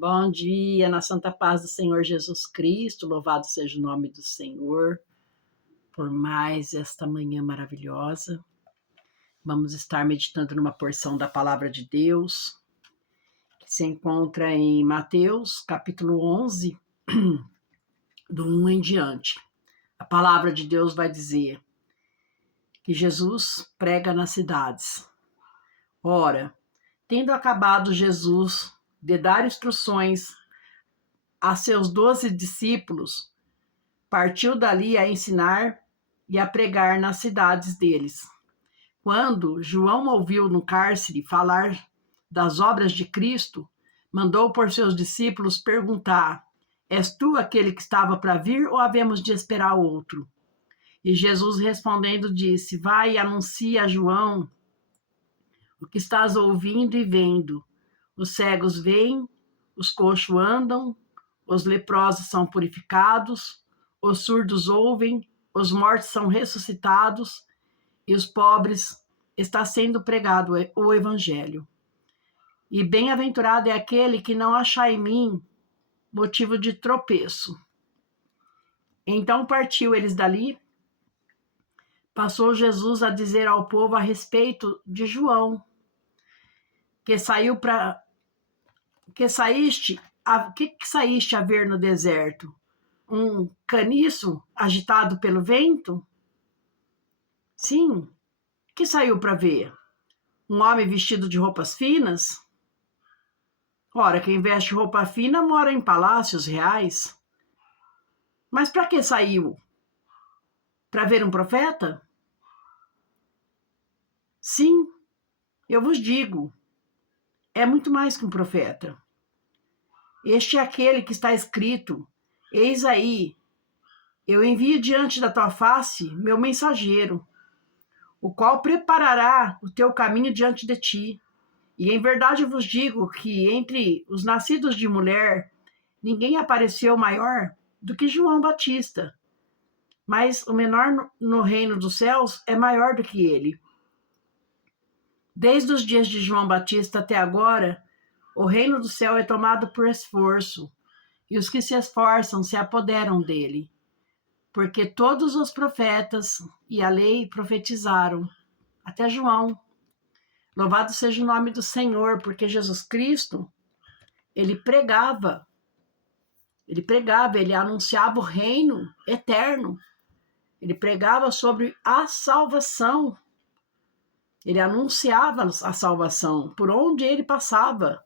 Bom dia, na santa paz do Senhor Jesus Cristo, louvado seja o nome do Senhor, por mais esta manhã maravilhosa. Vamos estar meditando numa porção da palavra de Deus, que se encontra em Mateus, capítulo 11, do 1 em diante. A palavra de Deus vai dizer que Jesus prega nas cidades. Ora, tendo acabado Jesus de dar instruções a seus 12 discípulos, partiu dali a ensinar e a pregar nas cidades deles. Quando João ouviu no cárcere falar das obras de Cristo, mandou por seus discípulos perguntar: És tu aquele que estava para vir ou havemos de esperar outro? E Jesus respondendo disse: Vai e anuncia a João o que estás ouvindo e vendo. Os cegos veem, os coxos andam, os leprosos são purificados, os surdos ouvem, os mortos são ressuscitados e os pobres está sendo pregado o evangelho. E bem-aventurado é aquele que não achar em mim motivo de tropeço. Então partiu eles dali. Passou Jesus a dizer ao povo a respeito de João, que saíste a ver no deserto? Um caniço agitado pelo vento? Sim, que saiu para ver? Um homem vestido de roupas finas? Ora, quem veste roupa fina mora em palácios reais. Mas para que saiu? Para ver um profeta? Sim, eu vos digo, é muito mais que um profeta. Este é aquele que está escrito: Eis aí, eu envio diante da tua face meu mensageiro, o qual preparará o teu caminho diante de ti. E em verdade vos digo que entre os nascidos de mulher, ninguém apareceu maior do que João Batista. Mas o menor no reino dos céus é maior do que ele. Desde os dias de João Batista até agora, o reino do céu é tomado por esforço, e os que se esforçam se apoderam dele. Porque todos os profetas e a lei profetizaram, até João. Louvado seja o nome do Senhor, porque Jesus Cristo, ele pregava, ele anunciava o reino eterno, ele pregava sobre a salvação, ele anunciava a salvação por onde ele passava.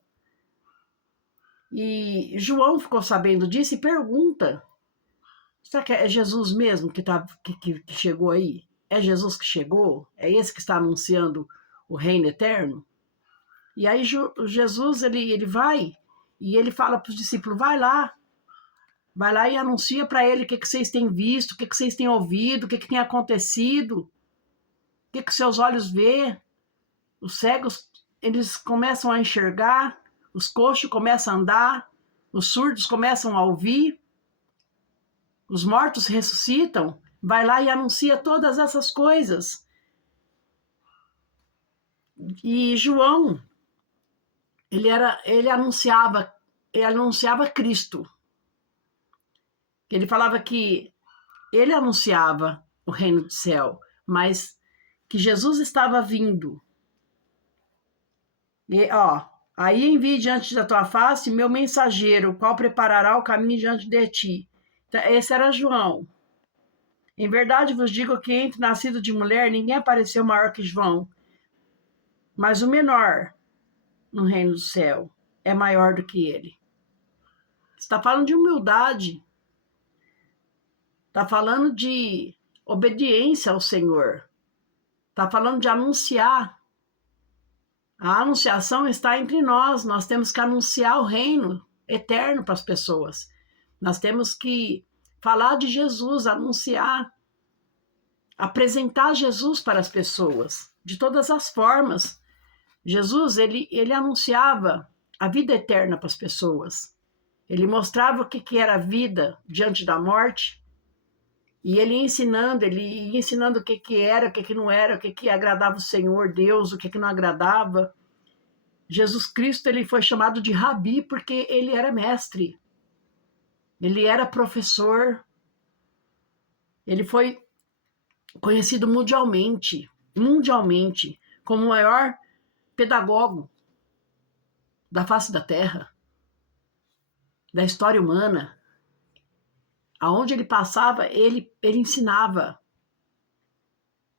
E João ficou sabendo disso e pergunta: será que é Jesus mesmo que chegou aí? É Jesus que chegou? É esse que está anunciando o reino eterno? E aí Jesus ele vai e ele fala para os discípulos: vai lá e anuncia para ele o que vocês têm visto, o que vocês têm ouvido, o que tem acontecido, o que seus olhos vê. Os cegos, eles começam a enxergar, os coxos começam a andar, os surdos começam a ouvir, os mortos ressuscitam. Vai lá e anuncia todas essas coisas. E João, ele anunciava Cristo. Ele falava que ele anunciava o reino do céu, mas que Jesus estava vindo. E, aí envie diante da tua face meu mensageiro, o qual preparará o caminho diante de ti. Então, esse era João. Em verdade vos digo que entre nascido de mulher ninguém apareceu maior que João, mas o menor no reino do céu é maior do que ele. Está falando de humildade, está falando de obediência ao Senhor, está falando de anunciar. A anunciação está entre nós, nós temos que anunciar o reino eterno para as pessoas. Nós temos que falar de Jesus, anunciar, apresentar Jesus para as pessoas, de todas as formas. Jesus, ele anunciava a vida eterna para as pessoas. Ele mostrava o que era a vida diante da morte, e ele ia ensinando o que era, o que não era, o que agradava o Senhor Deus, o que não agradava. Jesus Cristo, ele foi chamado de Rabi porque ele era mestre, ele era professor, ele foi conhecido mundialmente, como o maior pedagogo da face da Terra, da história humana. Aonde ele passava, ele ensinava.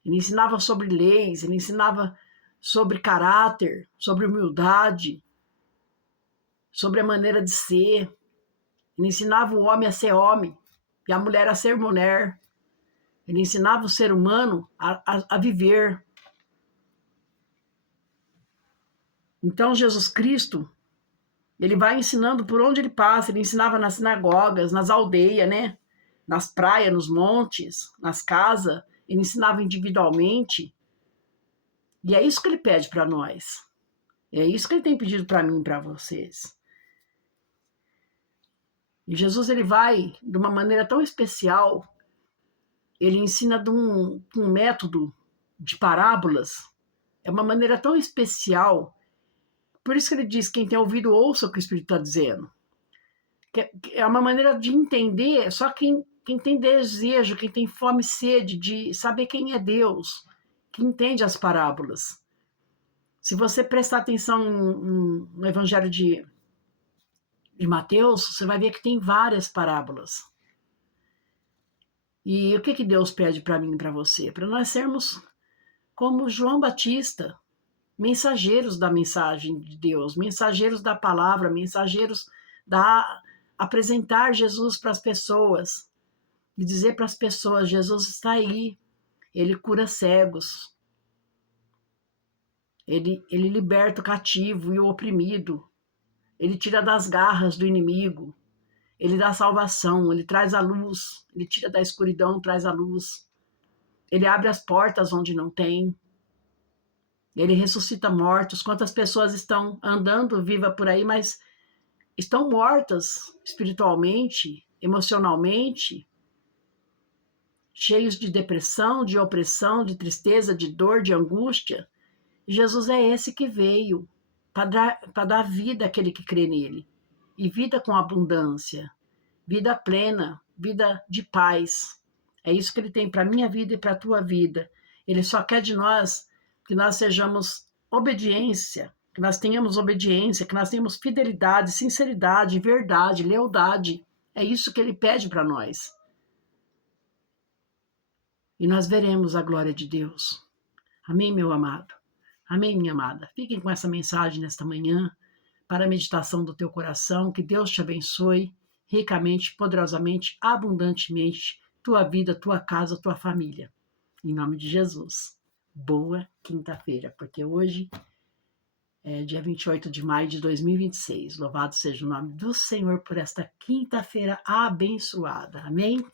Ele ensinava sobre leis, ele ensinava sobre caráter, sobre humildade, sobre a maneira de ser. Ele ensinava o homem a ser homem e a mulher a ser mulher. Ele ensinava o ser humano a viver. Então, Jesus Cristo, ele vai ensinando por onde ele passa. Ele ensinava nas sinagogas, nas aldeias, né? Nas praias, nos montes, nas casas. Ele ensinava individualmente. E é isso que ele pede para nós. É isso que ele tem pedido para mim e para vocês. E Jesus, ele vai de uma maneira tão especial. Ele ensina de um método de parábolas. É uma maneira tão especial. Por isso que ele diz, quem tem ouvido, ouça o que o Espírito está dizendo. É uma maneira de entender, só quem tem desejo, quem tem fome e sede de saber quem é Deus, que entende as parábolas. Se você prestar atenção no Evangelho de Mateus, você vai ver que tem várias parábolas. E o que Deus pede para mim e para você? Para nós sermos como João Batista, mensageiros da mensagem de Deus, mensageiros da palavra, mensageiros da apresentar Jesus para as pessoas e dizer para as pessoas, Jesus está aí, ele cura cegos, ele liberta o cativo e o oprimido, ele tira das garras do inimigo, ele dá salvação, ele traz a luz, ele tira da escuridão, traz a luz, ele abre as portas onde não tem, ele ressuscita mortos. Quantas pessoas estão andando viva por aí, mas estão mortas espiritualmente, emocionalmente, cheios de depressão, de opressão, de tristeza, de dor, de angústia. Jesus é esse que veio para dar vida àquele que crê nele. E vida com abundância, vida plena, vida de paz. É isso que ele tem para a minha vida e para a tua vida. Ele só quer de nós que nós sejamos obediência, que nós tenhamos obediência, que nós tenhamos fidelidade, sinceridade, verdade, lealdade. É isso que ele pede para nós. E nós veremos a glória de Deus. Amém, meu amado? Amém, minha amada? Fiquem com essa mensagem nesta manhã, para a meditação do teu coração. Que Deus te abençoe ricamente, poderosamente, abundantemente, tua vida, tua casa, tua família. Em nome de Jesus. Boa quinta-feira, porque hoje é dia 28 de maio de 2026. Louvado seja o nome do Senhor por esta quinta-feira abençoada. Amém?